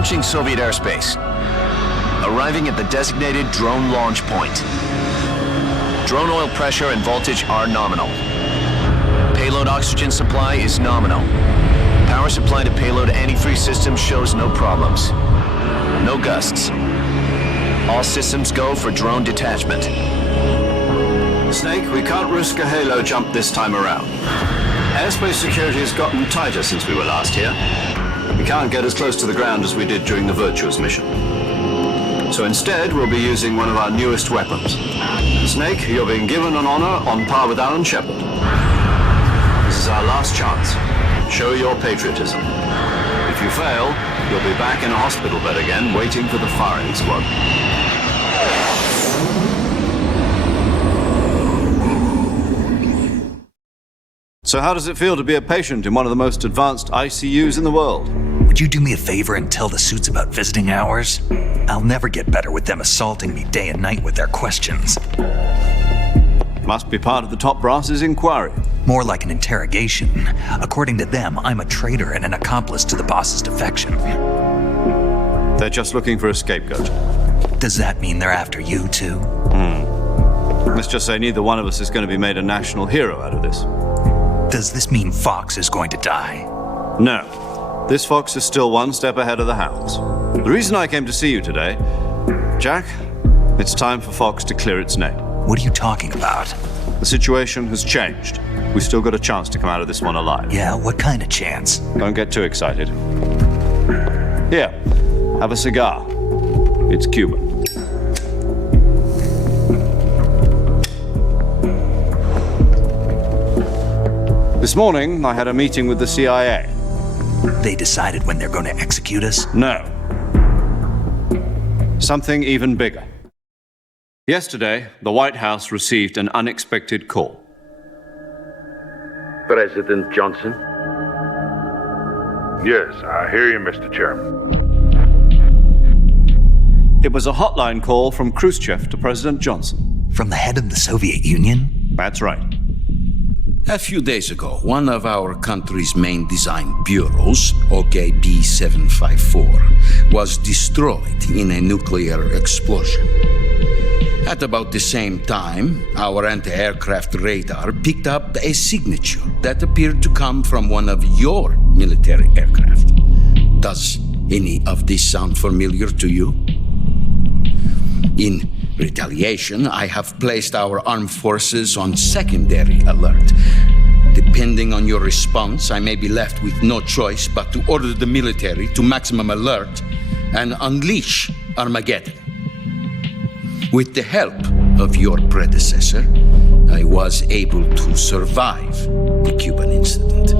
Approaching Soviet airspace. Arriving at the designated drone launch point. Drone oil pressure and voltage are nominal. Payload oxygen supply is nominal. Power supply to payload antifreeze system shows no problems. No gusts. All systems go for drone detachment. Snake, we can't risk a halo jump this time around. Airspace security has gotten tighter since we were last here. We can't get as close to the ground as we did during the Virtuous mission. So instead, we'll be using one of our newest weapons. Snake, you're being given an honor on par with Alan Shepard. This is our last chance. Show your patriotism. If you fail, you'll be back in a hospital bed again, waiting for the firing squad. So how does it feel to be a patient in one of the most advanced ICUs in the world? Would you do me a favor and tell the suits about visiting hours? I'll never get better with them assaulting me day and night with their questions. Must be part of the top brass's inquiry. More like an interrogation. According to them, I'm a traitor and an accomplice to the boss's defection. They're just looking for a scapegoat. Does that mean they're after you too? Let's just say neither one of us is going to be made a national hero out of this. Does this mean Fox is going to die? No. This fox is still one step ahead of the hounds. The reason I came to see you today, Jack, it's time for Fox to clear its name. What are you talking about? The situation has changed. We've still got a chance to come out of this one alive. Yeah, what kind of chance? Don't get too excited. Here, have a cigar. It's Cuban. This morning, I had a meeting with the CIA. They decided when they're going to execute us? No. Something even bigger. Yesterday, the White House received an unexpected call. President Johnson? Yes, I hear you, Mr. Chairman. It was a hotline call from Khrushchev to President Johnson. From the head of the Soviet Union? That's right. A few days ago, one of our country's main design bureaus, OKB 754, was destroyed in a nuclear explosion. At about the same time, our anti-aircraft radar picked up a signature that appeared to come from one of your military aircraft. Does any of this sound familiar to you? In retaliation, I have placed our armed forces on secondary alert. Depending on your response, I may be left with no choice but to order the military to maximum alert and unleash Armageddon. With the help of your predecessor, I was able to survive the Cuban incident.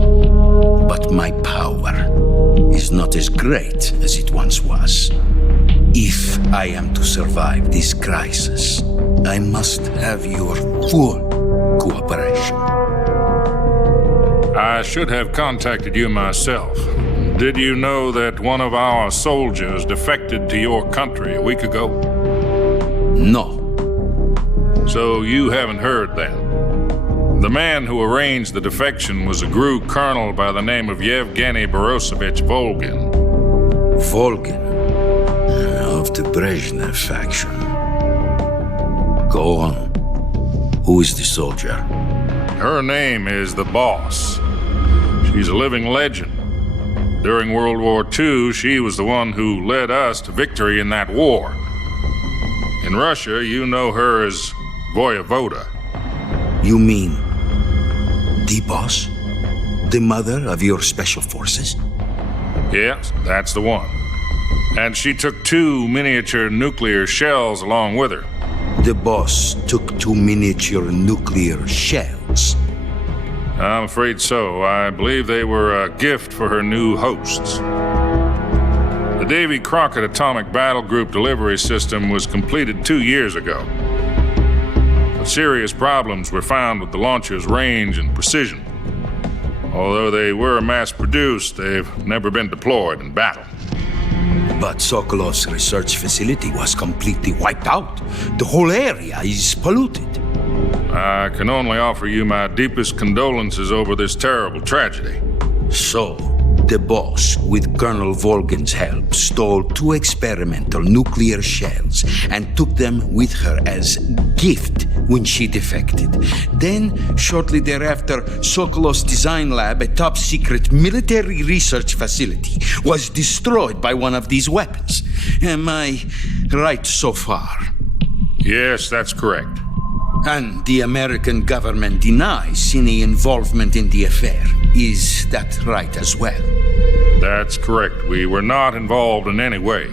But my power is not as great as it once was. If I am to survive this crisis, I must have your full cooperation. I should have contacted you myself. Did you know that one of our soldiers defected to your country a week ago? No. So you haven't heard then. The man who arranged the defection was a GRU colonel by the name of Yevgeny Borisovich Vulkan. Vulkan, of the Brezhnev faction. Go on. Who is the soldier? Her name is the Boss. She's a living legend. During World War II, she was the one who led us to victory in that war. In Russia, you know her as Voyevoda. You mean the boss? The mother of your special forces? Yes, that's the one. And she took 2 miniature nuclear shells along with her. The boss took 2 miniature nuclear shells. I'm afraid so. I believe they were a gift for her new hosts. The Davy Crockett Atomic Battle Group delivery system was completed 2 years ago. But serious problems were found with the launcher's range and precision. Although they were mass-produced, they've never been deployed in battle. But Sokolov's research facility was completely wiped out. The whole area is polluted. I can only offer you my deepest condolences over this terrible tragedy. So, The boss, with Colonel Vulkan's help, stole 2 experimental nuclear shells and took them with her as gift when she defected. Then, shortly thereafter, Sokolow's design lab, a top-secret military research facility, was destroyed by one of these weapons. Am I right so far? Yes, that's correct. And the American government denies any involvement in the affair. Is that right as well? That's correct. We were not involved in any way.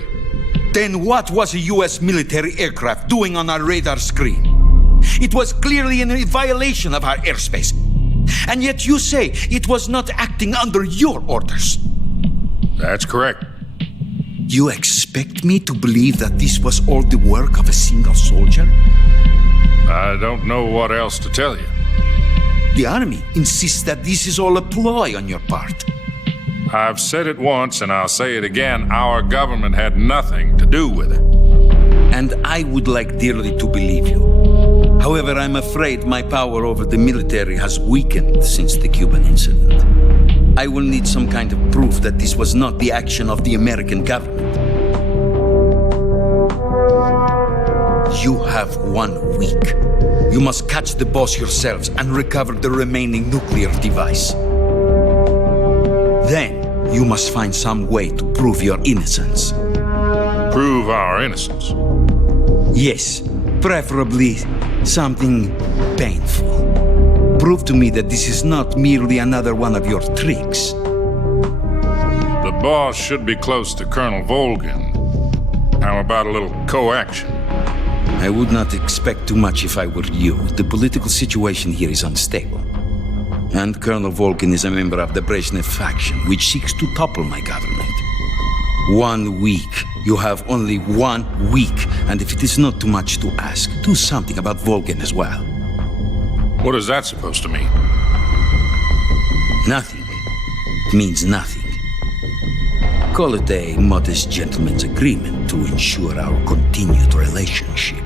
Then what was a U.S. military aircraft doing on our radar screen? It was clearly in a violation of our airspace. And yet you say it was not acting under your orders. That's correct. You expect me to believe that this was all the work of a single soldier? I don't know what else to tell you. The Army insists that this is all a ploy on your part. I've said it once and I'll say it again. Our government had nothing to do with it. And I would like dearly to believe you. However, I'm afraid my power over the military has weakened since the Cuban incident. I will need some kind of proof that this was not the action of the American government. You have 1 week. You must catch the boss yourselves and recover the remaining nuclear device. Then, you must find some way to prove your innocence. Prove our innocence. Yes, preferably something painful. Prove to me that this is not merely another one of your tricks. The boss should be close to Colonel Vulkan. How about a little coaction? I would not expect too much if I were you. The political situation here is unstable. And Colonel Vulkan is a member of the Brezhnev faction, which seeks to topple my government. 1 week. You have only 1 week. And if it is not too much to ask, do something about Vulkan as well. What is that supposed to mean? Nothing means nothing. Call it a modest gentleman's agreement to ensure our continued relationship.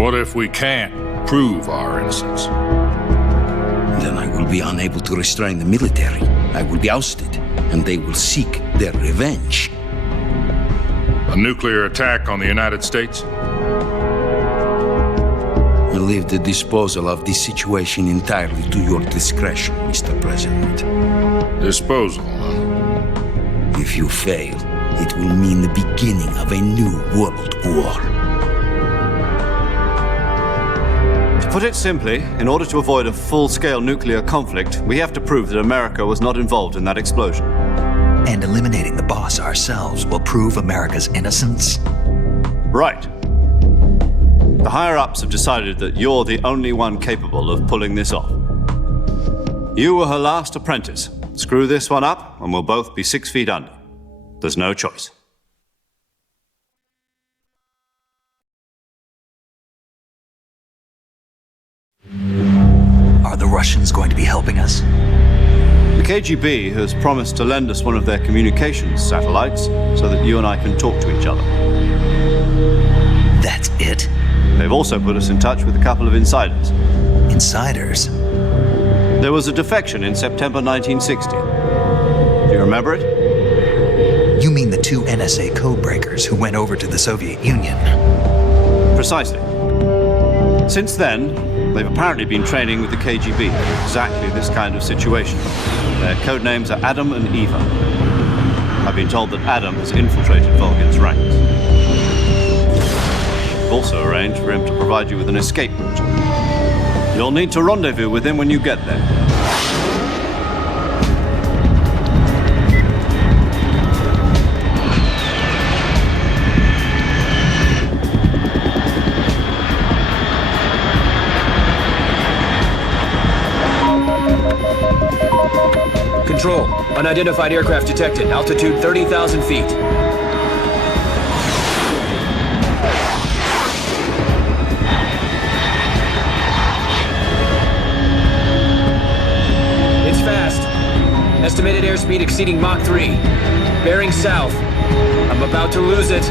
What if we can't prove our innocence? Then I will be unable to restrain the military. I will be ousted, and they will seek their revenge. A nuclear attack on the United States? I leave the disposal of this situation entirely to your discretion, Mr. President. Disposal, huh? If you fail, it will mean the beginning of a new world war. To put it simply, in order to avoid a full-scale nuclear conflict, we have to prove that America was not involved in that explosion. And eliminating the boss ourselves will prove America's innocence? Right. The higher-ups have decided that you're the only one capable of pulling this off. You were her last apprentice. Screw this one up, and we'll both be 6 feet under. There's no choice. Are the Russians going to be helping us? The KGB has promised to lend us one of their communications satellites so that you and I can talk to each other. That's it? They've also put us in touch with a couple of insiders. Insiders? There was a defection in September 1960. Do you remember it? You mean the 2 NSA codebreakers who went over to the Soviet Union? Precisely. Since then, they've apparently been training with the KGB for exactly this kind of situation. Their codenames are Adam and Eva. I've been told that Adam has infiltrated Vulkan's ranks. We've also arranged for him to provide you with an escape route. You'll need to rendezvous with him when you get there. Control. Unidentified aircraft detected. Altitude 30,000 feet. It's fast. Estimated airspeed exceeding Mach 3. Bearing south. I'm about to lose it.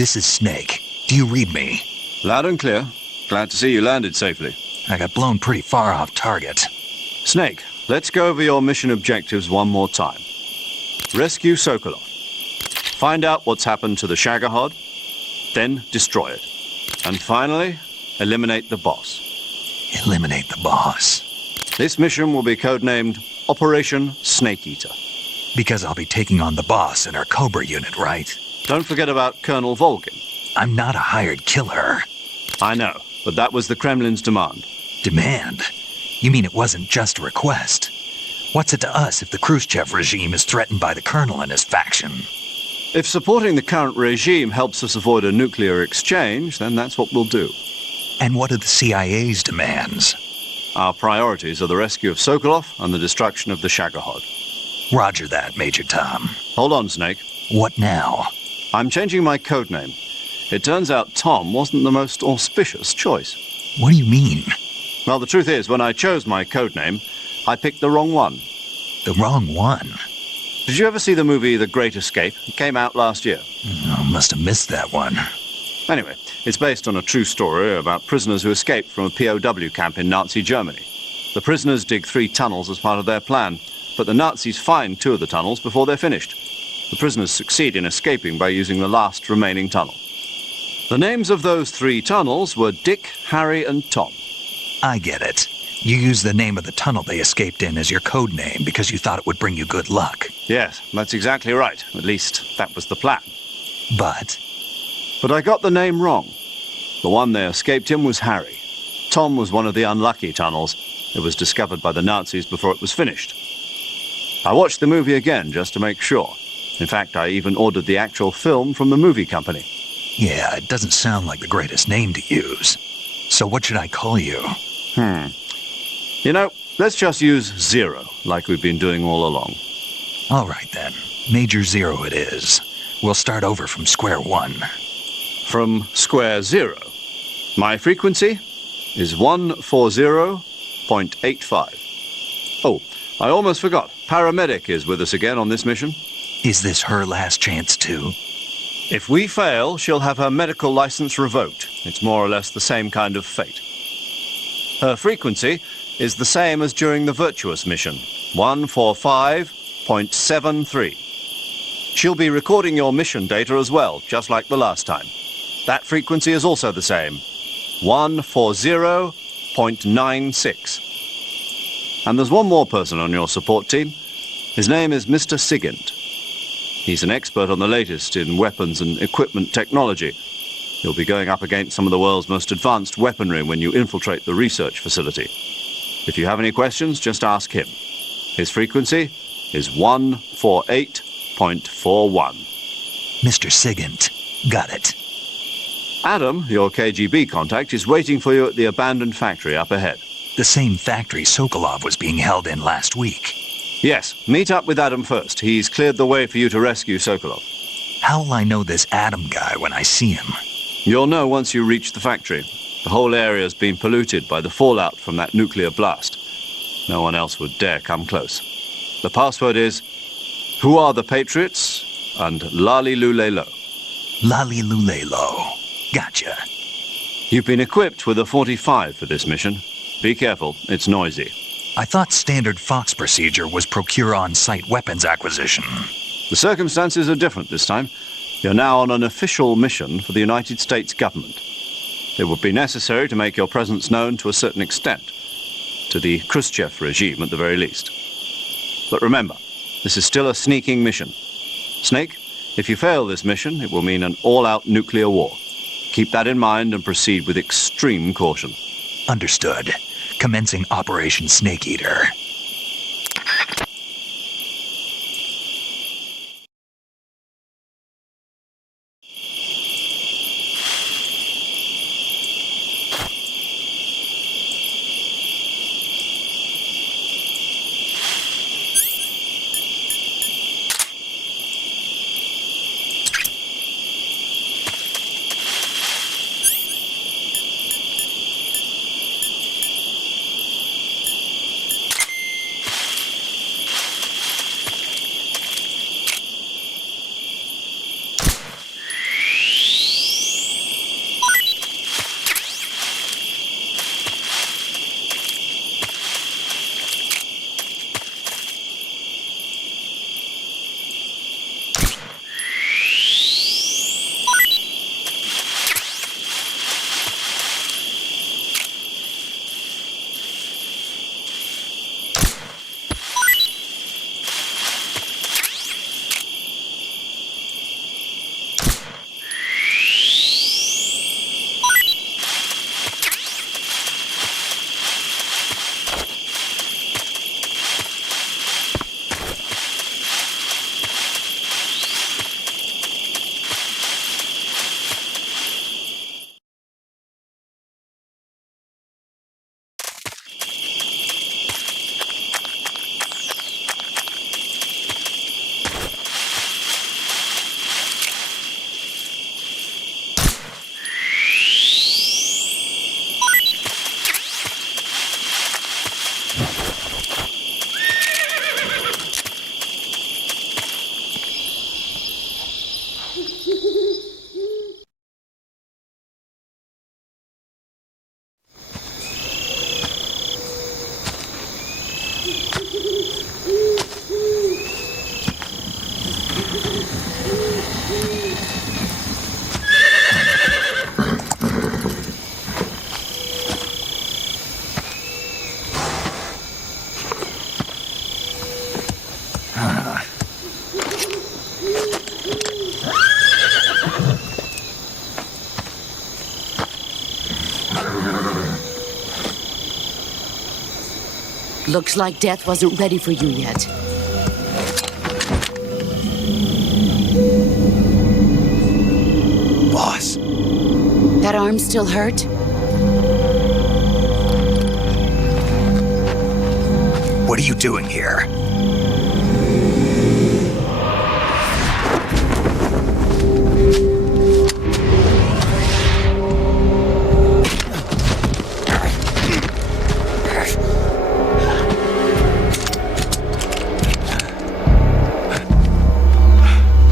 This is Snake. Do you read me? Loud and clear. Glad to see you landed safely. I got blown pretty far off target. Snake, let's go over your mission objectives one more time. Rescue Sokolov. Find out what's happened to the Shagohod, then destroy it. And finally, eliminate the boss. Eliminate the boss. This mission will be codenamed Operation Snake Eater. Because I'll be taking on the boss in our Cobra unit, right? Don't forget about Colonel Vulkan. I'm not a hired killer. I know, but that was the Kremlin's demand. Demand? You mean it wasn't just a request? What's it to us if the Khrushchev regime is threatened by the Colonel and his faction? If supporting the current regime helps us avoid a nuclear exchange, then that's what we'll do. And what are the CIA's demands? Our priorities are the rescue of Sokolov and the destruction of the Shagohod. Roger that, Major Tom. Hold on, Snake. What now? I'm changing my codename. It turns out Tom wasn't the most auspicious choice. What do you mean? Well, the truth is, when I chose my codename, I picked the wrong one. The wrong one? Did you ever see the movie The Great Escape? It came out last year. Oh, must have missed that one. Anyway, it's based on a true story about prisoners who escaped from a POW camp in Nazi Germany. The prisoners dig 3 tunnels as part of their plan, but the Nazis find 2 of the tunnels before they're finished. The prisoners succeed in escaping by using the last remaining tunnel. The names of those 3 tunnels were Dick, Harry, and Tom. I get it. You used the name of the tunnel they escaped in as your code name because you thought it would bring you good luck. Yes, that's exactly right. At least, that was the plan. But I got the name wrong. The one they escaped in was Harry. Tom was one of the unlucky tunnels. It was discovered by the Nazis before it was finished. I watched the movie again just to make sure. In fact, I even ordered the actual film from the movie company. yeah, it doesn't sound like the greatest name to use. So what should I call you? You know, let's just use Zero, like we've been doing all along. All right then. Major Zero it is. We'll start over from square one. From square zero. My frequency is 140.85. Oh, I almost forgot. Paramedic is with us again on this mission. Is this her last chance too? If we fail, she'll have her medical license revoked. It's more or less the same kind of fate. Her frequency is the same as during the Virtuous mission, 145.73. She'll be recording your mission data as well, just like the last time. That frequency is also the same, 140.96. And there's one more person on your support team. His name is Mr. Sigint. He's an expert on the latest in weapons and equipment technology. You'll be going up against some of the world's most advanced weaponry when you infiltrate the research facility. If you have any questions, just ask him. His frequency is 148.41. Mr. Sigint. Got it. Adam, your KGB contact, is waiting for you at the abandoned factory up ahead. The same factory Sokolov was being held in last week. Yes, meet up with Adam first. He's cleared the way for you to rescue Sokolov. How'll I know this Adam guy when I see him? You'll know once you reach the factory. The whole area's been polluted by the fallout from that nuclear blast. No one else would dare come close. The password is, "Who are the Patriots?" and "Lali Lule Lo." Lali Lulelo. Gotcha. You've been equipped with a 45 for this mission. Be careful, it's noisy. I thought standard Fox procedure was procure on-site weapons acquisition. The circumstances are different this time. You're now on an official mission for the United States government. It would be necessary to make your presence known to a certain extent, to the Khrushchev regime at the very least. But remember, this is still a sneaking mission. Snake, if you fail this mission, it will mean an all-out nuclear war. Keep that in mind and proceed with extreme caution. Understood. Commencing Operation Snake Eater. Looks like death wasn't ready for you yet. Boss. That arm still hurt? What are you doing here?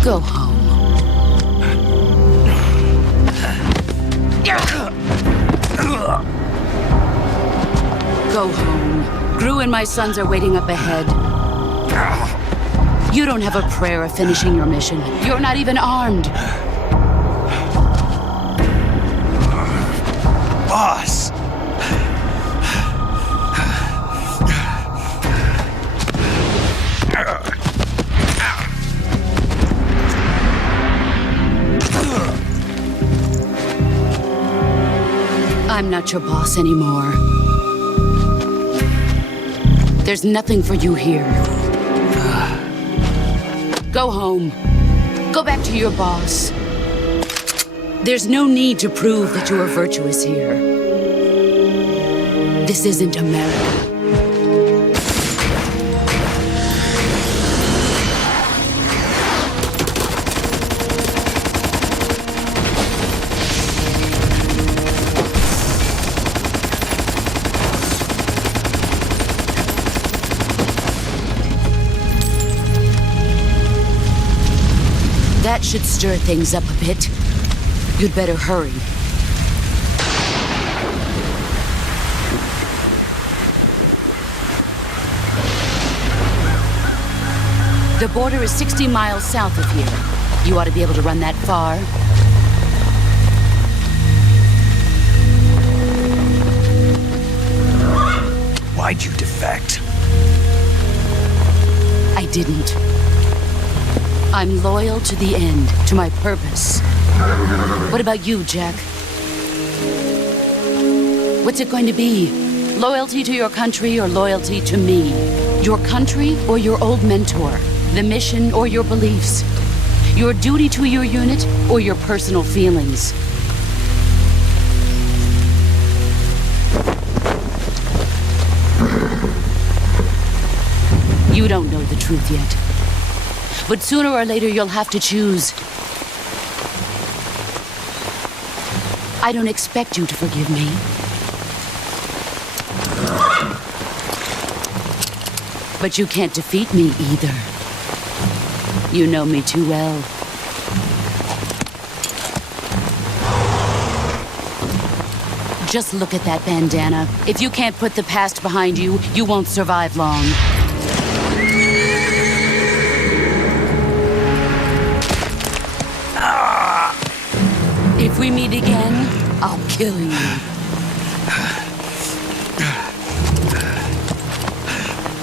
Go home. Go home. Gru and my sons are waiting up ahead. You don't have a prayer of finishing your mission. You're not even armed. Boss! I'm not your boss anymore. There's nothing for you here. Go home. Go back to your boss. There's no need to prove that you are virtuous here. This isn't America. That should stir things up a bit. You'd better hurry. The border is 60 miles south of here. You ought to be able to run that far. Why'd you defect? I didn't. I'm loyal to the end, to my purpose. What about you, Jack? What's it going to be? Loyalty to your country or loyalty to me? Your country or your old mentor? The mission or your beliefs? Your duty to your unit or your personal feelings? You don't know the truth yet. But sooner or later, you'll have to choose. I don't expect you to forgive me. But you can't defeat me either. You know me too well. Just look at that bandana. If you can't put the past behind you, you won't survive long. If we meet again, I'll kill you.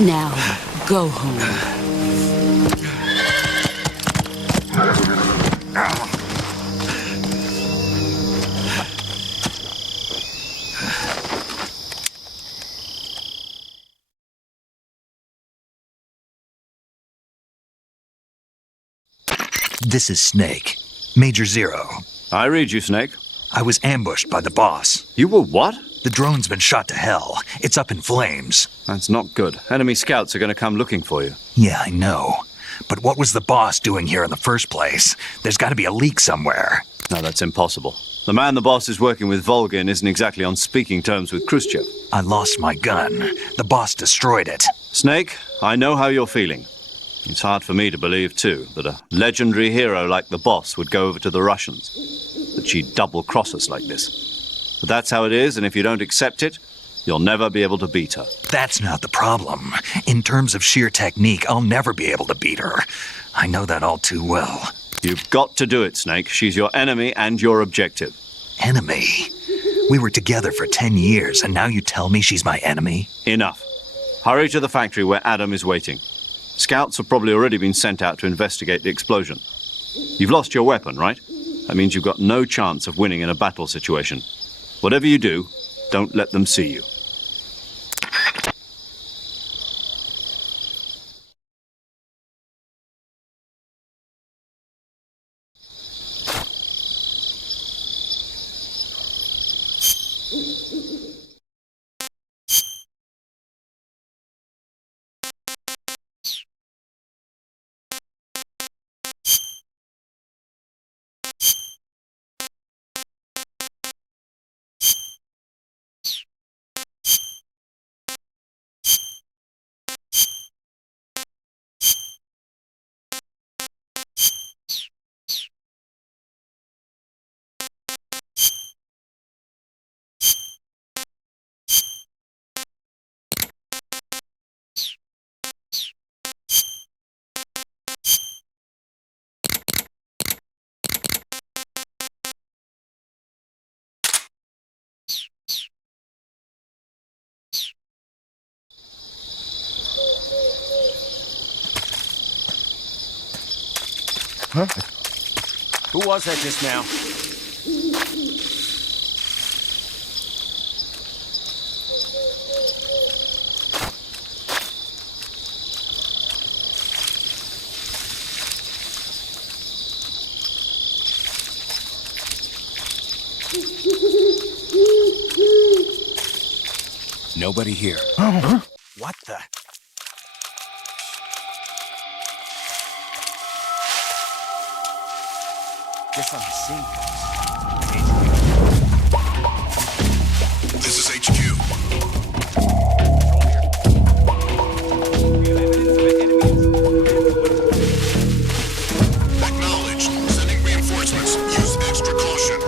Now, go home. This is Snake. Major Zero. I read you, Snake. I was ambushed by the boss. You were what? The drone's been shot to hell. It's up in flames. That's not good. Enemy scouts are going to come looking for you. Yeah, I know. But what was the boss doing here in the first place? There's got to be a leak somewhere. No, that's impossible. The man the boss is working with, Vulkan, isn't exactly on speaking terms with Khrushchev. I lost my gun. The boss destroyed it. Snake, I know how you're feeling. It's hard for me to believe, too, that a legendary hero like the boss would go over to the Russians. That she'd double-cross us like this. But that's how it is, and if you don't accept it, you'll never be able to beat her. That's not the problem. In terms of sheer technique, I'll never be able to beat her. I know that all too well. You've got to do it, Snake. She's your enemy and your objective. Enemy? We were together for 10 years, and now you tell me she's my enemy? Enough. Hurry to the factory where Adam is waiting. Scouts have probably already been sent out to investigate the explosion. You've lost your weapon, right? That means you've got no chance of winning in a battle situation. Whatever you do, don't let them see you. Who was that just now? Nobody here. What the? Guess I'm seeing. This is HQ. Acknowledged. Sending reinforcements. Use extra caution.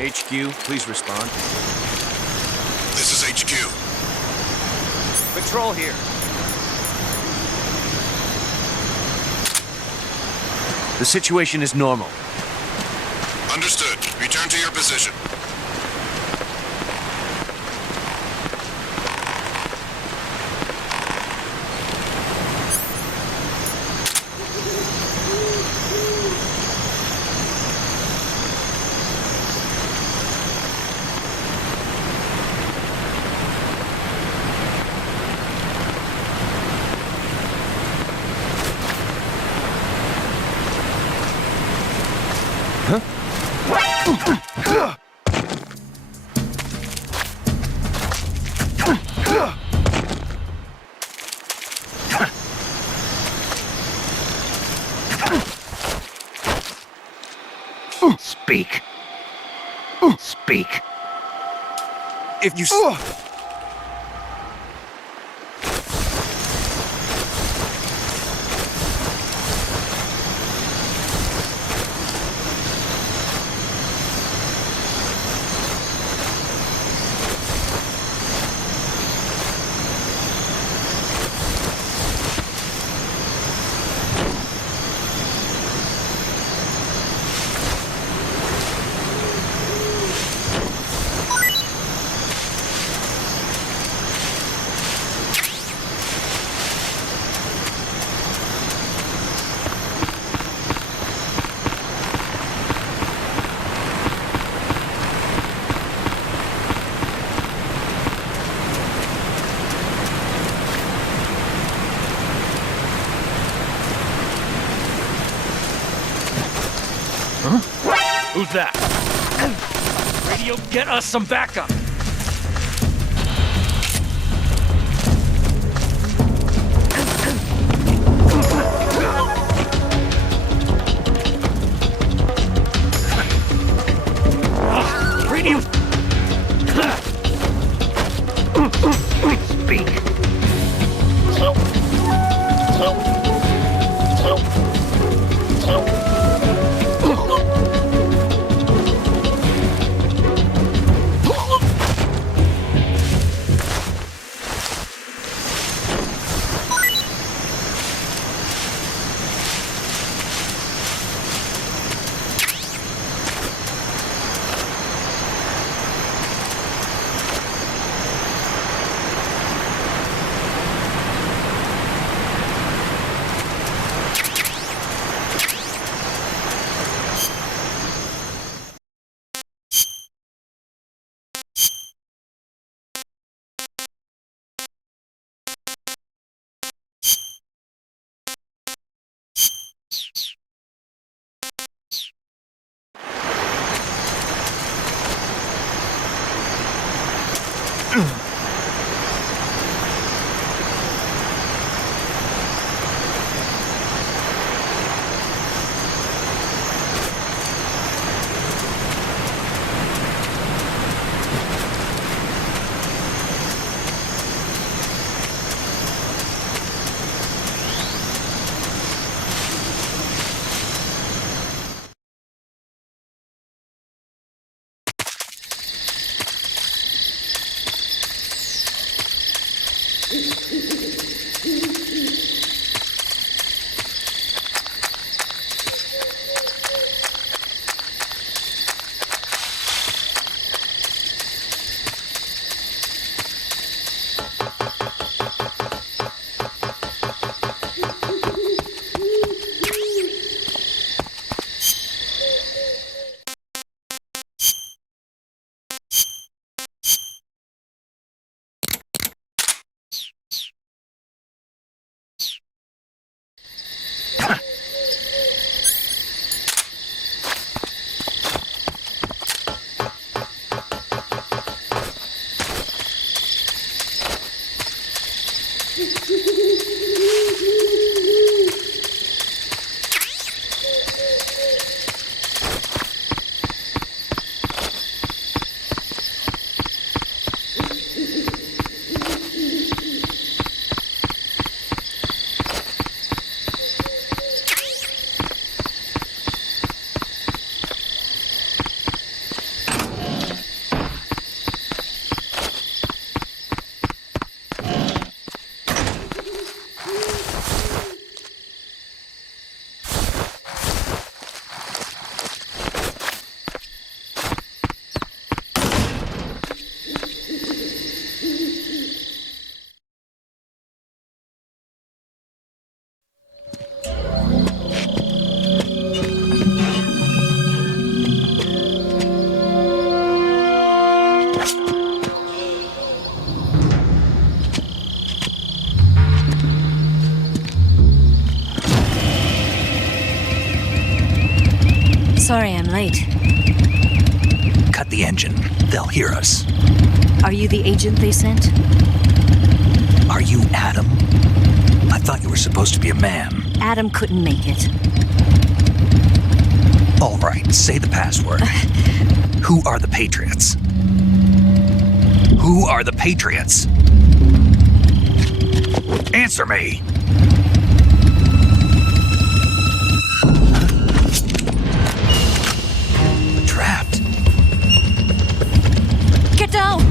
HQ, please respond. This is HQ. Patrol here. The situation is normal. Understood. Return to your position. Speak. Speak. If you... Who's that? Radio, get us some backup! Radio! Speak. Sorry I'm late. Cut the engine. They'll hear us. Are you the agent they sent? Are you Adam? I thought you were supposed to be a man. Adam couldn't make it. All right, say the password. Who are the Patriots? Who are the Patriots? Answer me! Trapped. Get down!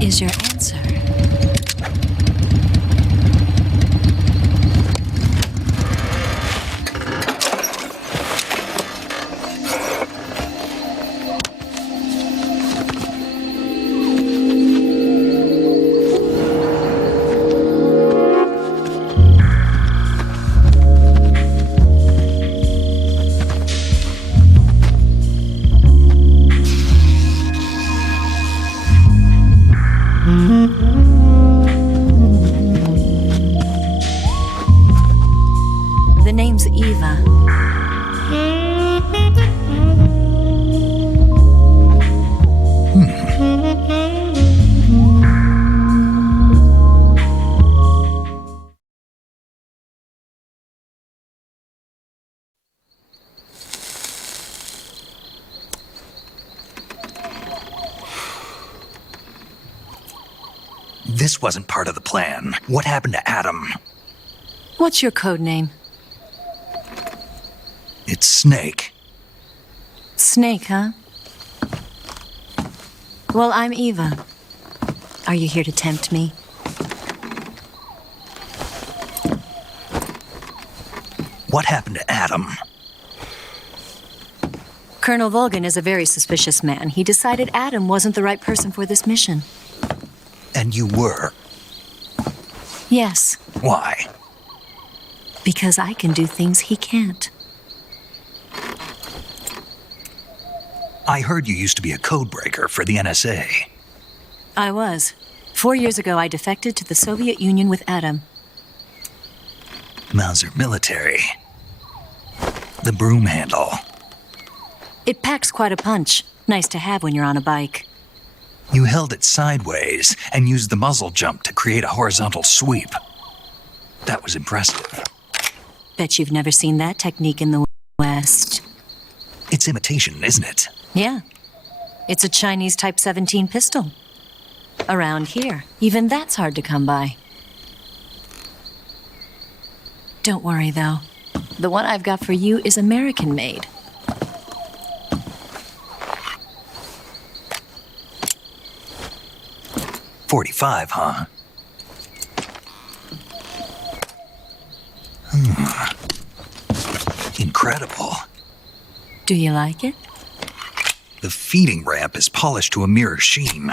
Is your answer. The name's Eva. This wasn't part of the plan. What happened to Adam? What's your code name? It's Snake. Snake, huh? Well, I'm Eva. Are you here to tempt me? What happened to Adam? Colonel Vulkan is a very suspicious man. He decided Adam wasn't the right person for this mission. And you were? Yes. Why? Because I can do things he can't. I heard you used to be a codebreaker for the NSA. I was. 4 years ago, I defected to the Soviet Union with Adam. Mauser military. The broom handle. It packs quite a punch. Nice to have when you're on a bike. You held it sideways and used the muzzle jump to create a horizontal sweep. That was impressive. Bet you've never seen that technique in the West. It's imitation, isn't it? Yeah. It's a Chinese Type 17 pistol. Around here, even that's hard to come by. Don't worry, though. The one I've got for you is American-made. .45, huh? Incredible. Do you like it? The feeding ramp is polished to a mirror sheen.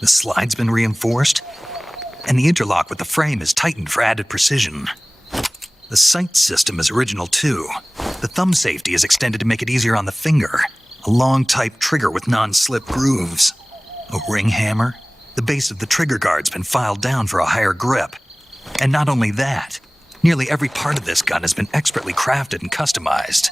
The slide's been reinforced, and the interlock with the frame is tightened for added precision. The sight system is original too. The thumb safety is extended to make it easier on the finger. A long type trigger with non-slip grooves. A ring hammer. The base of the trigger guard's been filed down for a higher grip. And not only that, nearly every part of this gun has been expertly crafted and customized.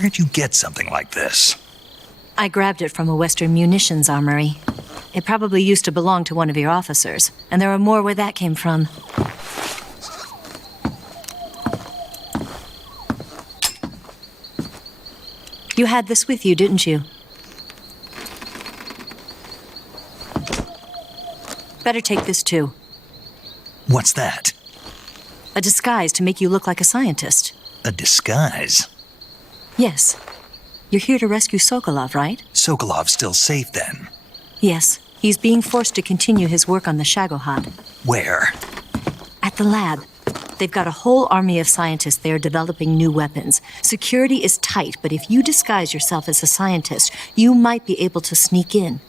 Where'd you get something like this? I grabbed it from a Western munitions armory. It probably used to belong to one of your officers, and there are more where that came from. You had this with you, didn't you? Better take this too. What's that? A disguise to make you look like a scientist. A disguise? Yes. You're here to rescue Sokolov, right? Sokolov's still safe then? Yes. He's being forced to continue his work on the Shagohod. Where? At the lab. They've got a whole army of scientists there developing new weapons. Security is tight, but if you disguise yourself as a scientist, you might be able to sneak in.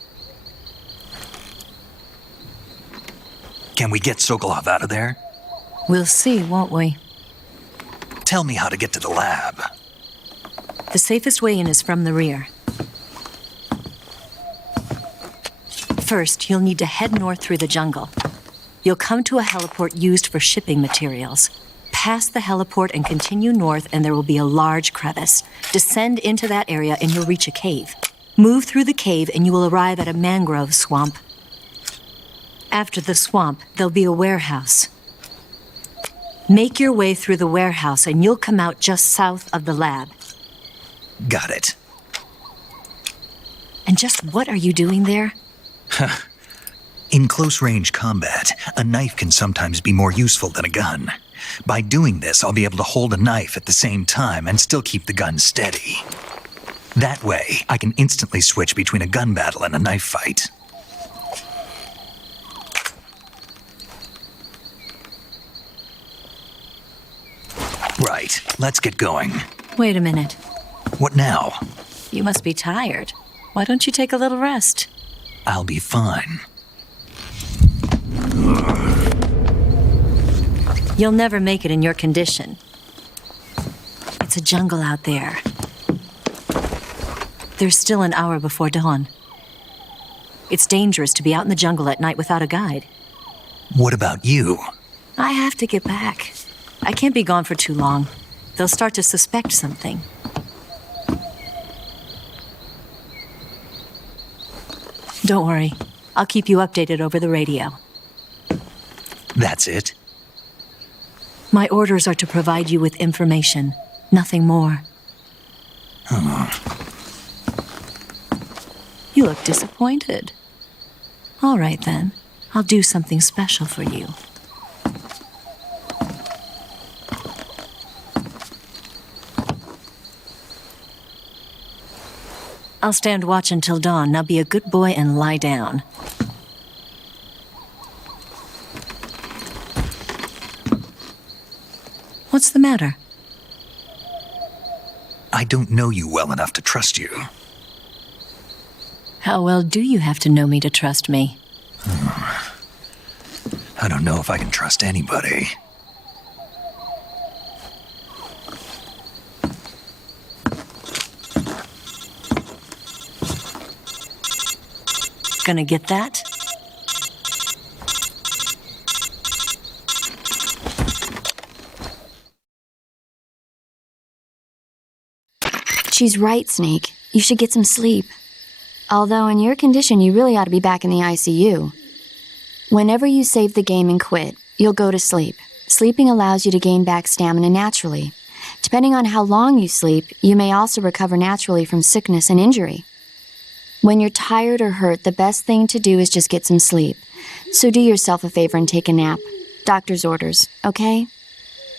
Can we get Sokolov out of there? We'll see, won't we? Tell me how to get to the lab. The safest way in is from the rear. First, you'll need to head north through the jungle. You'll come to a heliport used for shipping materials. Pass the heliport and continue north, and there will be a large crevice. Descend into that area, and you'll reach a cave. Move through the cave, and you will arrive at a mangrove swamp. After the swamp, there'll be a warehouse. Make your way through the warehouse, and you'll come out just south of the lab. Got it. And just what are you doing there? In close-range combat, a knife can sometimes be more useful than a gun. By doing this, I'll be able to hold a knife at the same time and still keep the gun steady. That way, I can instantly switch between a gun battle and a knife fight. Right, let's get going. Wait a minute. What now? You must be tired. Why don't you take a little rest? I'll be fine. You'll never make it in your condition. It's a jungle out there. There's still an hour before dawn. It's dangerous to be out in the jungle at night without a guide. What about you? I have to get back. I can't be gone for too long. They'll start to suspect something. Don't worry. I'll keep you updated over the radio. That's it? My orders are to provide you with information, nothing more. You look disappointed. All right, then. I'll do something special for you. I'll stand watch until dawn. Now be a good boy and lie down. What's the matter? I don't know you well enough to trust you. How well do you have to know me to trust me? I don't know if I can trust anybody. Gonna get that? She's right, Snake. You should get some sleep. Although in your condition, you really ought to be back in the ICU. Whenever you save the game and quit, you'll go to sleep. Sleeping allows you to gain back stamina naturally. Depending on how long you sleep, you may also recover naturally from sickness and injury. When you're tired or hurt, the best thing to do is just get some sleep. So do yourself a favor and take a nap. Doctor's orders, okay?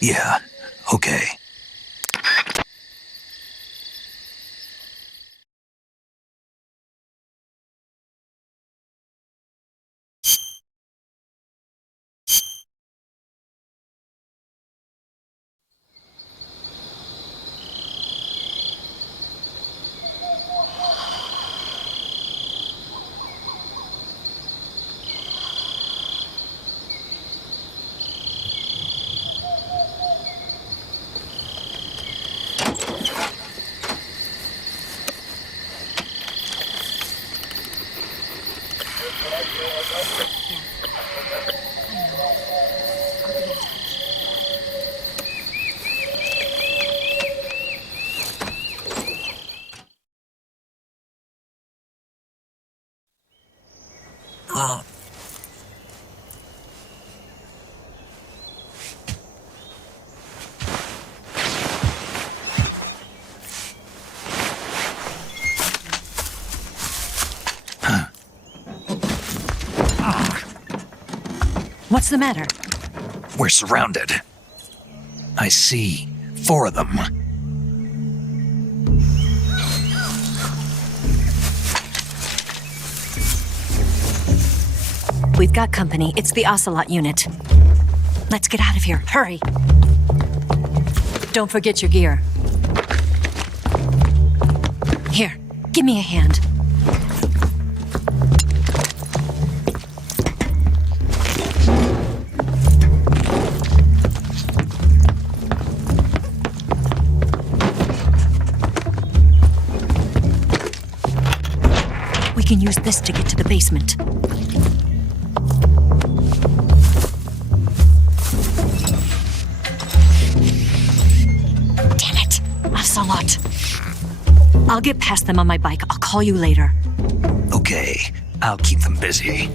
Yeah, okay. What's the matter? We're surrounded. I see 4 of them. We've got company. It's the Ocelot unit. Let's get out of here. Hurry. Don't forget your gear. Here, give me a hand. We can use this to get to the basement. Damn it! Ocelot. I'll get past them on my bike. I'll call you later. Okay, I'll keep them busy.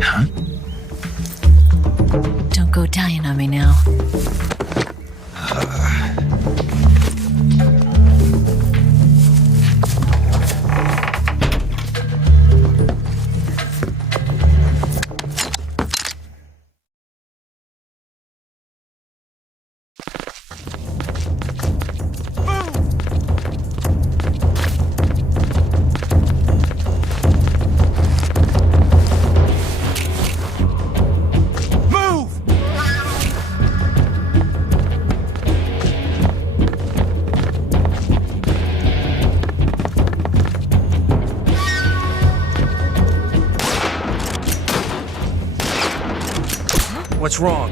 Huh? Don't go dying on me now. What's wrong?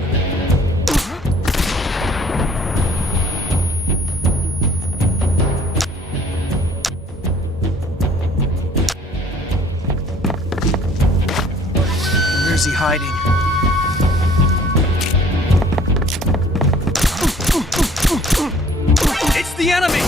Where's he hiding? It's the enemy!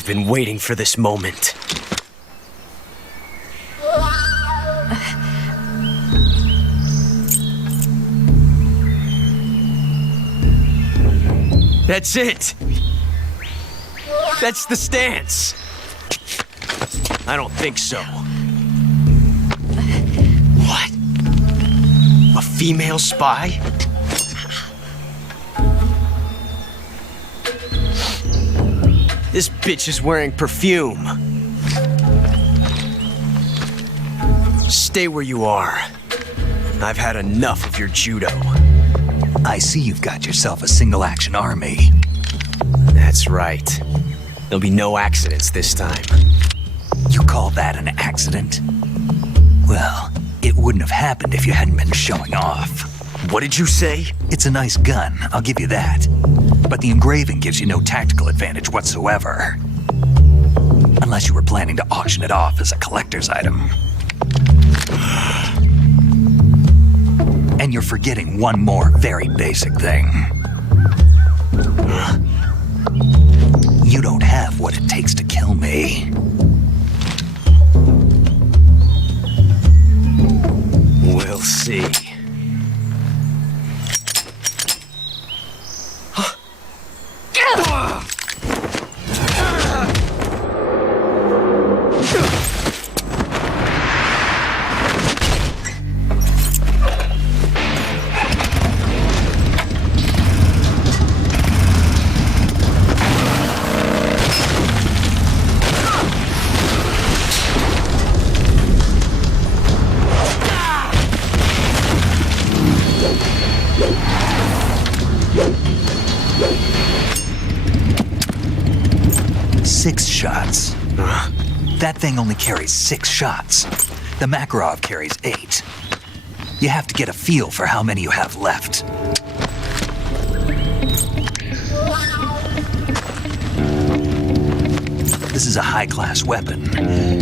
I've been waiting for this moment. That's it! That's the stance! I don't think so. What? A female spy? This bitch is wearing perfume. Stay where you are. I've had enough of your judo. I see you've got yourself a single-action army. That's right. There'll be no accidents this time. You call that an accident? Well, it wouldn't have happened if you hadn't been showing off. What did you say? It's a nice gun, I'll give you that. But the engraving gives you no tactical advantage whatsoever. Unless you were planning to auction it off as a collector's item. And you're forgetting one more very basic thing. You don't have what it takes to kill me. We'll see. Six shots. That thing only carries 6 shots. The Makarov carries 8. You have to get a feel for how many you have left. This is a high-class weapon.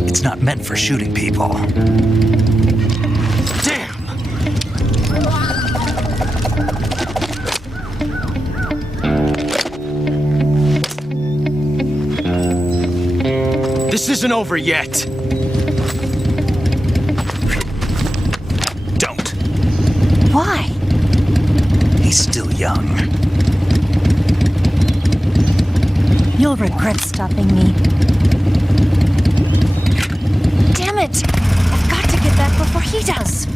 It's not meant for shooting people. Damn! This isn't over yet. Don't. Why? He's still young. You'll regret stopping me. Damn it! I've got to get that before he does.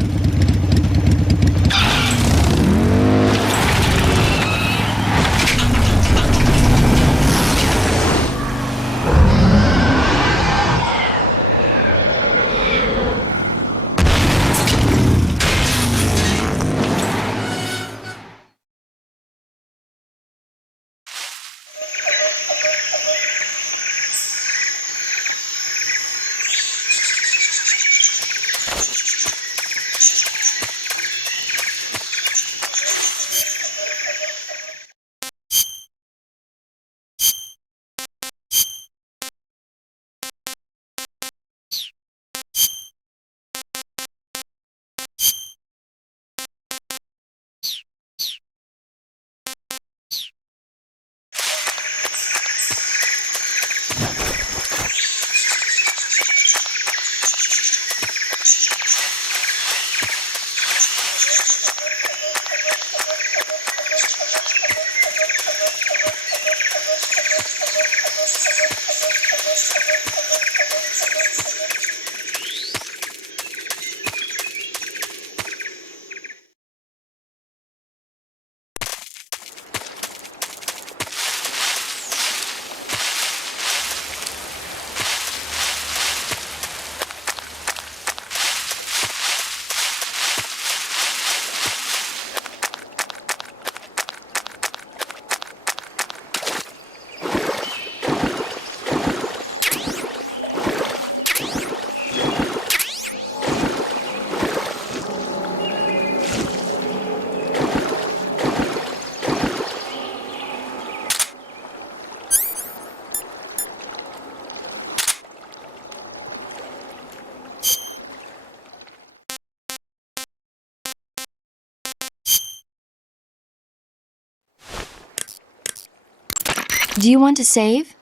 Do you want to save?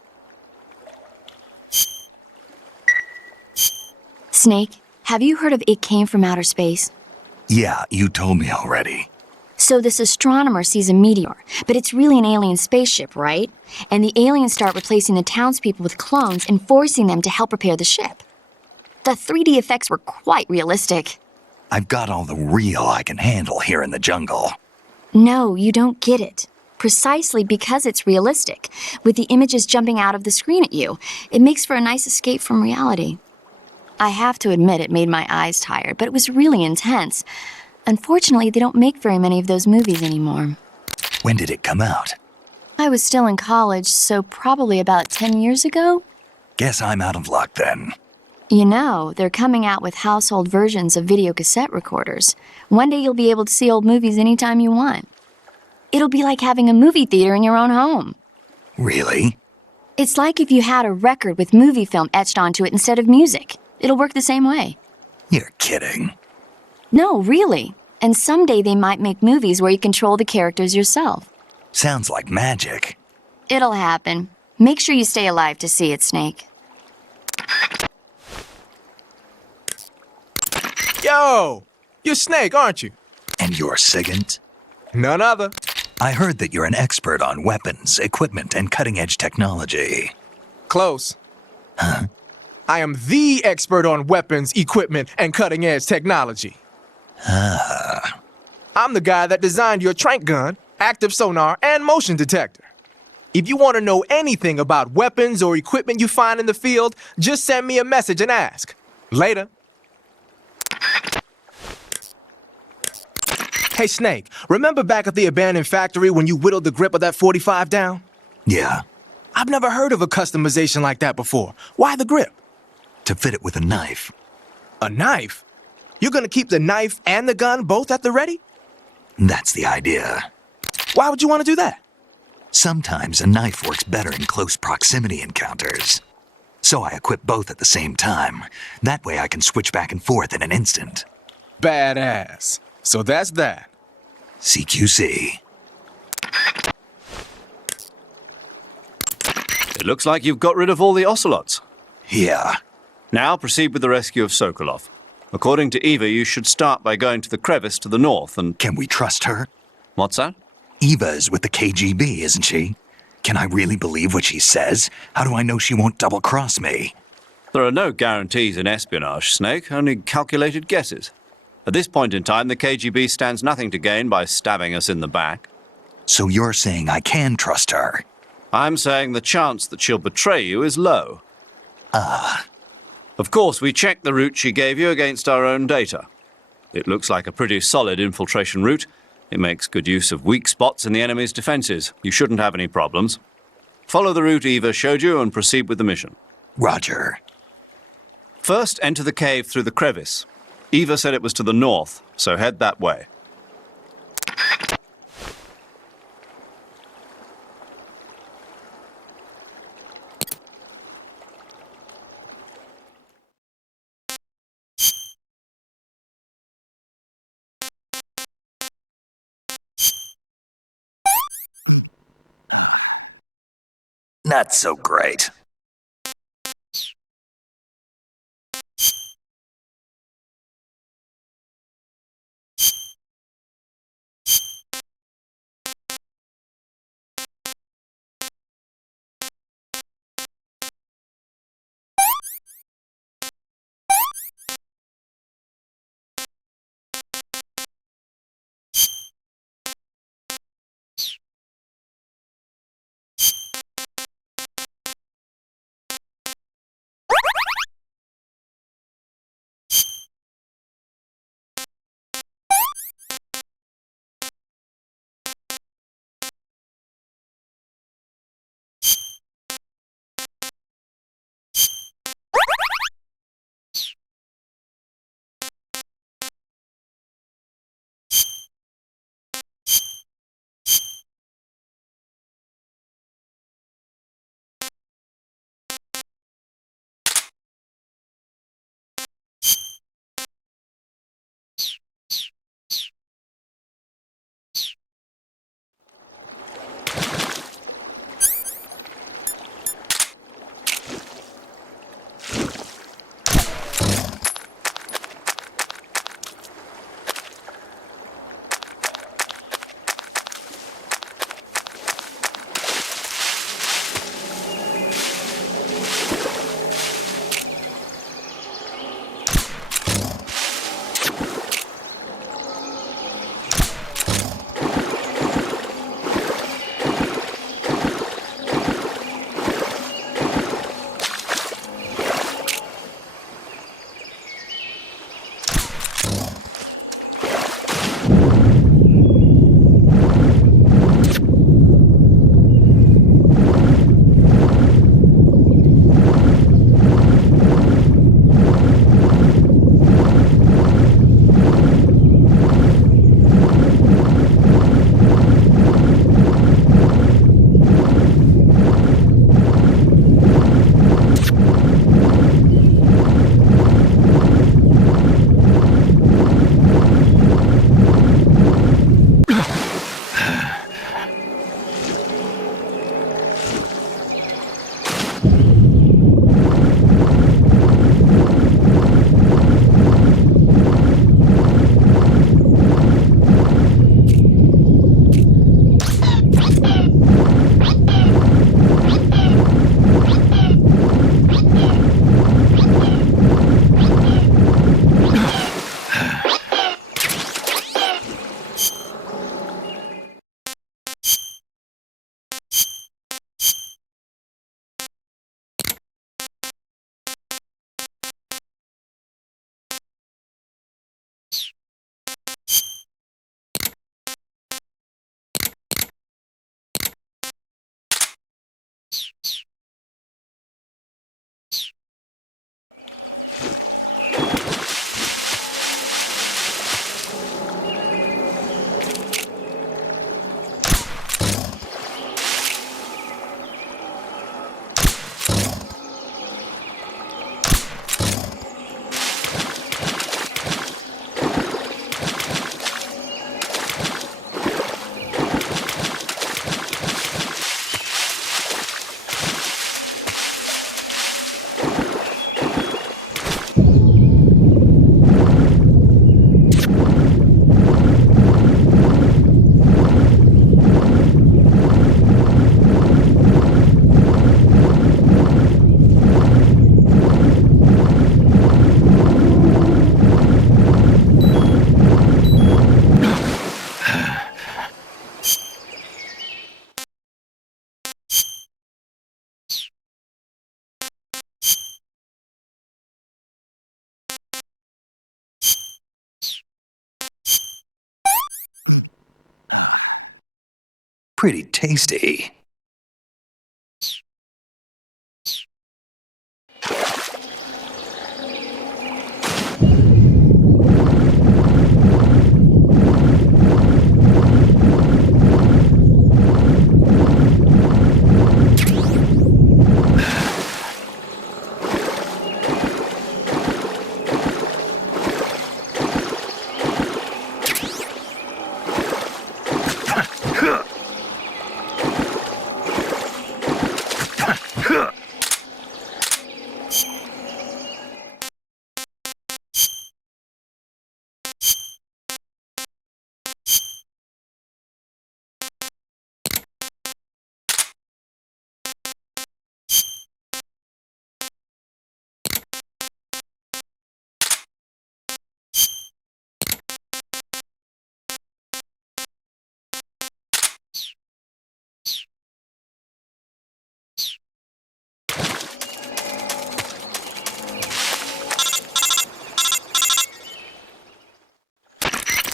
Snake, have you heard of It Came from Outer Space? Yeah, you told me already. So this astronomer sees a meteor, but it's really an alien spaceship, right? And the aliens start replacing the townspeople with clones and forcing them to help repair the ship. The 3D effects were quite realistic. I've got all the real I can handle here in the jungle. No, you don't get it. Precisely because it's realistic, with the images jumping out of the screen at you, it makes for a nice escape from reality. I have to admit it made my eyes tired, but it was really intense. Unfortunately, they don't make very many of those movies anymore. When did it come out? I was still in college, so probably about 10 years ago. Guess I'm out of luck then. You know, they're coming out with household versions of video cassette recorders. One day you'll be able to see old movies anytime you want. It'll be like having a movie theater in your own home. Really? It's like if you had a record with movie film etched onto it instead of music. It'll work the same way. You're kidding. No, really. And someday they might make movies where you control the characters yourself. Sounds like magic. It'll happen. Make sure you stay alive to see it, Snake. Yo! You're Snake, aren't you? And you're Sigint? None other. I heard that you're an expert on weapons, equipment, and cutting-edge technology. Close. Huh? I am the expert on weapons, equipment, and cutting-edge technology. Ah. I'm the guy that designed your trank gun, active sonar, and motion detector. If you want to know anything about weapons or equipment you find in the field, just send me a message and ask. Later. Hey, Snake, remember back at the abandoned factory when you whittled the grip of that 45 down? Yeah. I've never heard of a customization like that before. Why the grip? To fit it with a knife. A knife? You're gonna keep the knife and the gun both at the ready? That's the idea. Why would you want to do that? Sometimes a knife works better in close proximity encounters. So I equip both at the same time. That way I can switch back and forth in an instant. Badass. So that's that. CQC. It looks like you've got rid of all the Ocelots. Yeah. Now proceed with the rescue of Sokolov. According to Eva, you should start by going to the crevice to the north and... Can we trust her? What's that? Eva is with the KGB, isn't she? Can I really believe what she says? How do I know she won't double-cross me? There are no guarantees in espionage, Snake, only calculated guesses. At this point in time, the KGB stands nothing to gain by stabbing us in the back. So you're saying I can trust her? I'm saying the chance that she'll betray you is low. Ah. Of course, we checked the route she gave you against our own data. It looks like a pretty solid infiltration route. It makes good use of weak spots in the enemy's defenses. You shouldn't have any problems. Follow the route Eva showed you and proceed with the mission. Roger. First, enter the cave through the crevice. Eva said it was to the north, so head that way. Not so great. pretty tasty.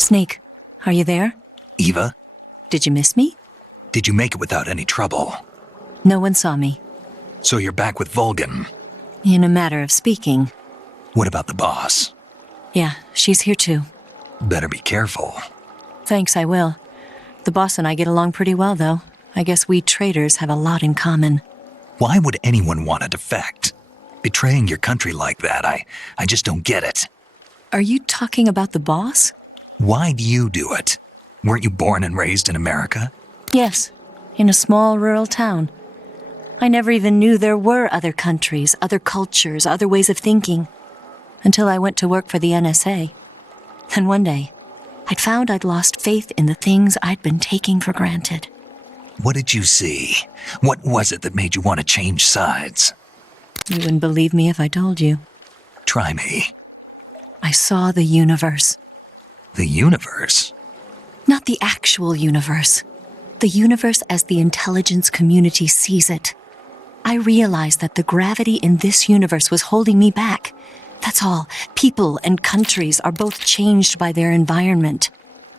Snake, are you there? Eva, Did you miss me? did you make it without any trouble? No one saw me. So you're back with Vulkan. In a matter of speaking. What about the boss? Yeah, she's here too. Better be careful. Thanks, I will. The boss and I get along pretty well, though. I guess we traders have a lot in common. Why would anyone want to defect? Betraying your country like that, I just don't get it. Are you talking about the boss? Why'd you do it? Weren't you born and raised in America? Yes, in a small rural town. I never even knew there were other countries, other cultures, other ways of thinking. Until I went to work for the NSA. Then one day, I'd found I'd lost faith in the things I'd been taking for granted. What did you see? What was it that made you want to change sides? You wouldn't believe me if I told you. Try me. I saw the universe. The universe? Not the actual universe. The universe as the intelligence community sees it. I realized that the gravity in this universe was holding me back. That's all. People and countries are both changed by their environment.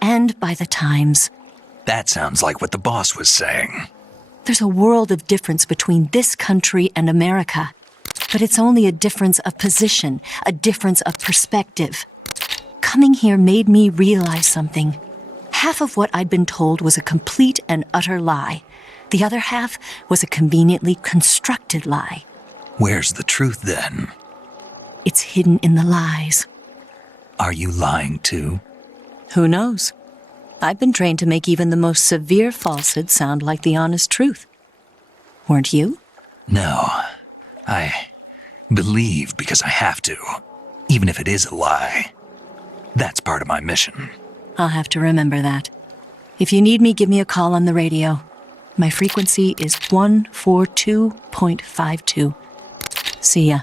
And by the times. That sounds like what the boss was saying. There's a world of difference between this country and America. But it's only a difference of position, a difference of perspective. Coming here made me realize something. Half of what I'd been told was a complete and utter lie. The other half was a conveniently constructed lie. Where's the truth then? It's hidden in the lies. Are you lying too? Who knows? I've been trained to make even the most severe falsehood sound like the honest truth. Weren't you? No. I believe because I have to, even if it is a lie. That's part of my mission. I'll have to remember that. If you need me, give me a call on the radio. My frequency is 142.52. See ya.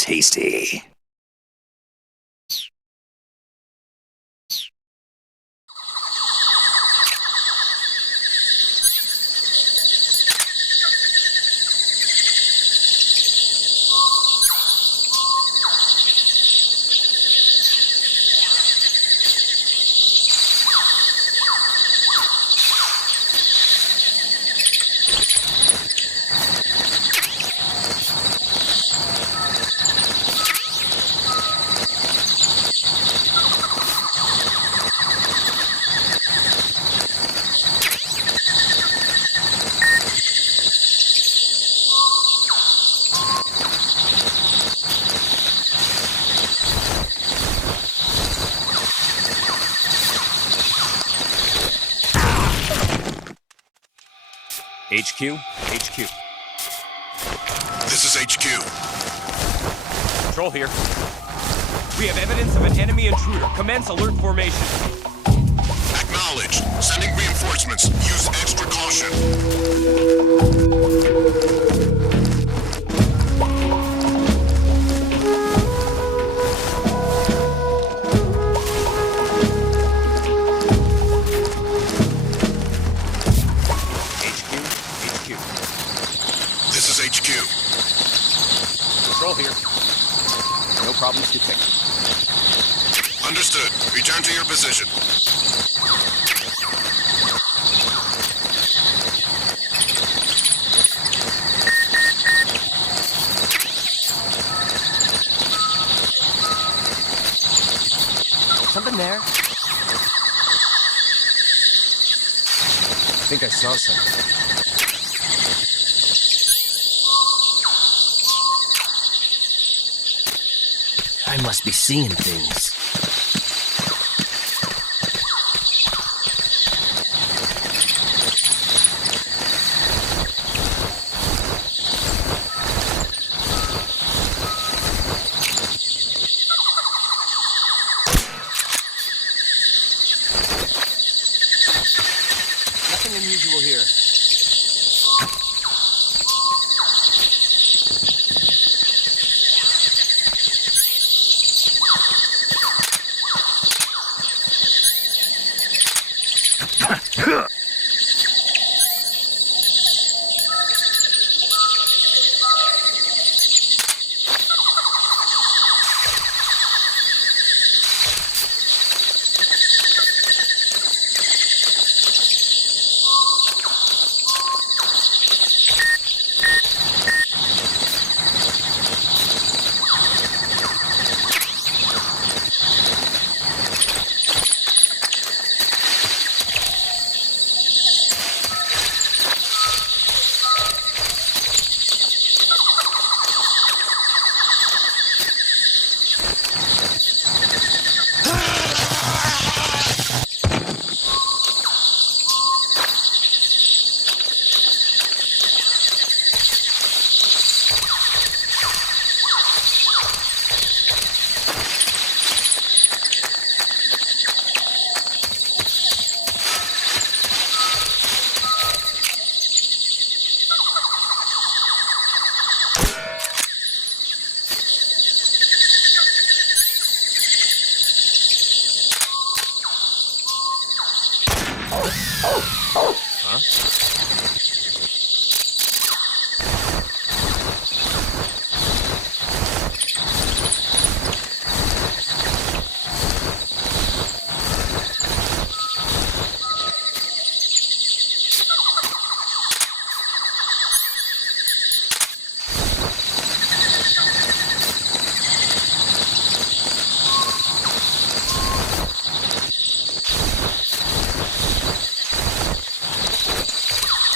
tasty. HQ. This is HQ. Control here. We have evidence of an enemy intruder. Commence alert formation. Acknowledged. Sending reinforcements. Use extra caution. This is HQ. Control here. No problems detected. Understood. Return to your position. Something there? I think I saw something. I must be seeing things. Nothing unusual here.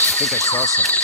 I think I saw something.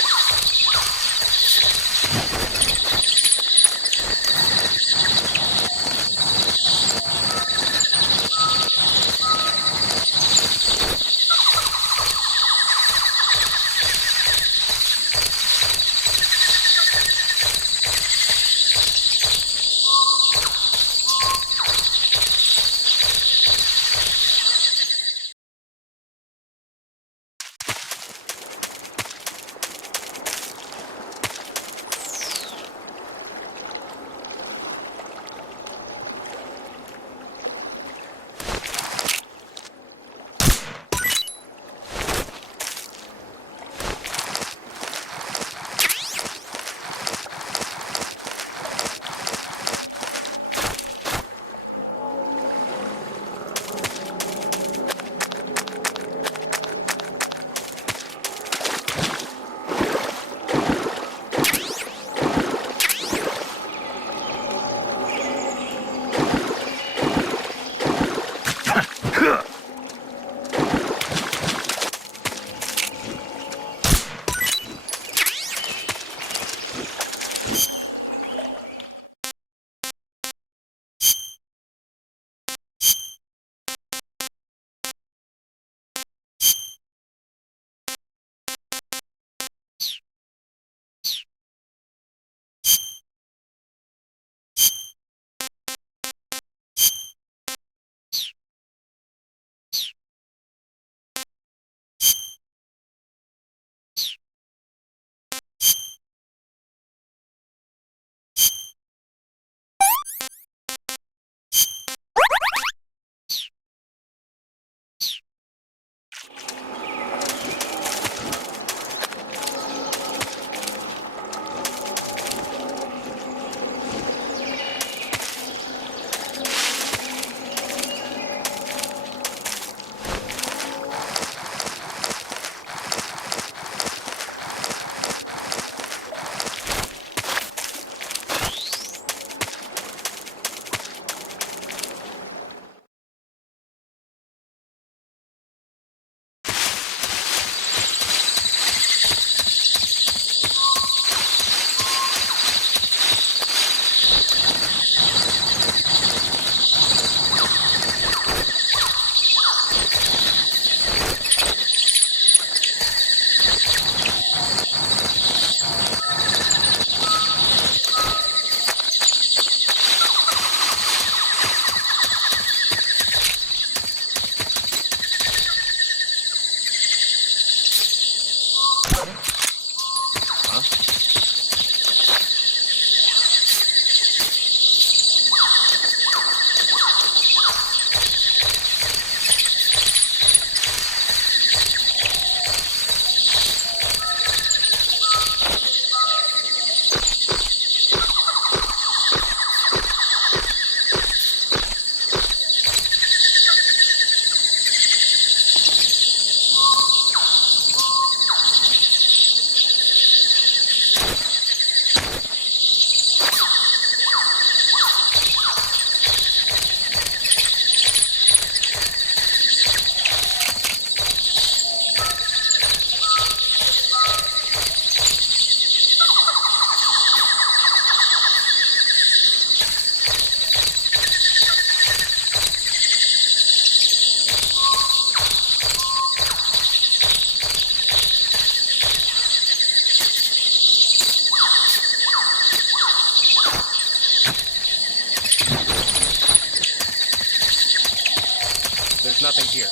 There's nothing here.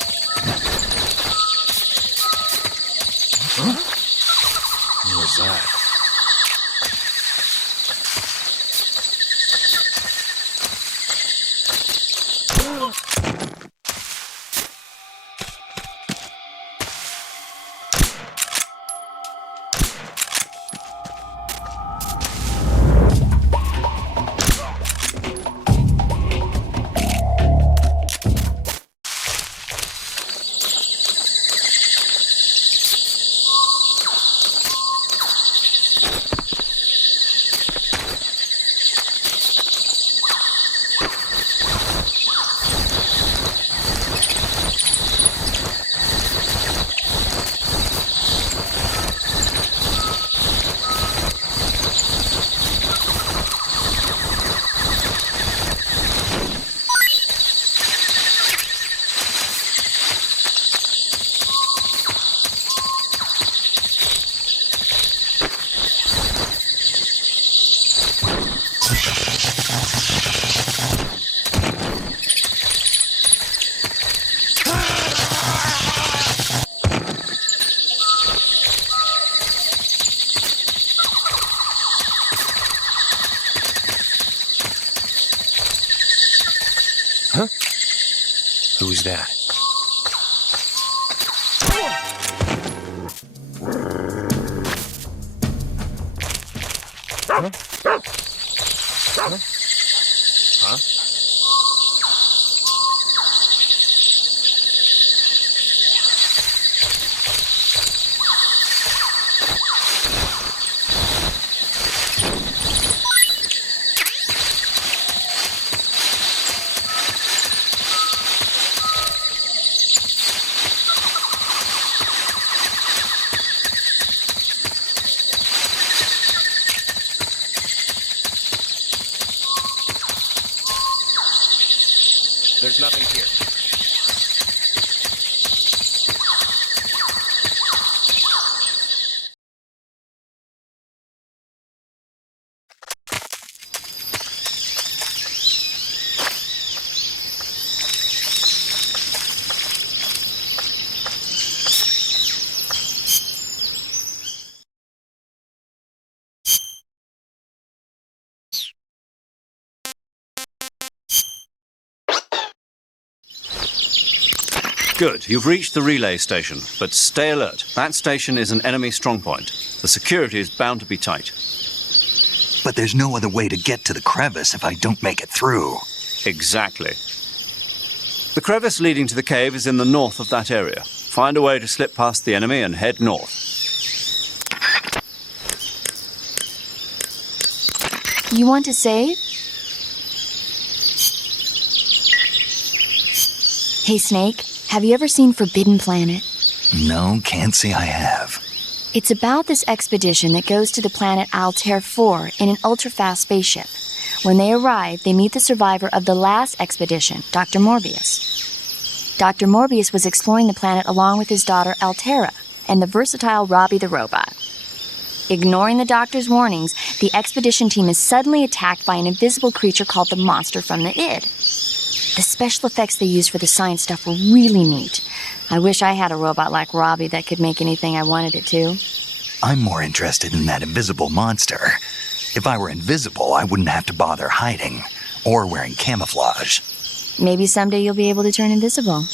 What was that? Who's that? Huh? There's nothing here. Good, you've reached the relay station, but stay alert. That station is an enemy strongpoint. The security is bound to be tight. But there's no other way to get to the crevice if I don't make it through. Exactly. The crevice leading to the cave is in the north of that area. Find a way to slip past the enemy and head north. You want to save? Hey, Snake. Have you ever seen Forbidden Planet? No, can't say I have. It's about this expedition that goes to the planet Altair 4 in an ultra-fast spaceship. When they arrive, they meet the survivor of the last expedition, Dr. Morbius. Dr. Morbius was exploring the planet along with his daughter Altera and the versatile Robbie the robot. Ignoring the doctor's warnings, the expedition team is suddenly attacked by an invisible creature called the Monster from the Id. The special effects they used for the science stuff were really neat. I wish I had a robot like Robbie that could make anything I wanted it to. I'm more interested in that invisible monster. If I were invisible, I wouldn't have to bother hiding or wearing camouflage. Maybe someday you'll be able to turn invisible.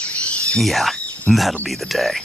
Yeah, that'll be the day.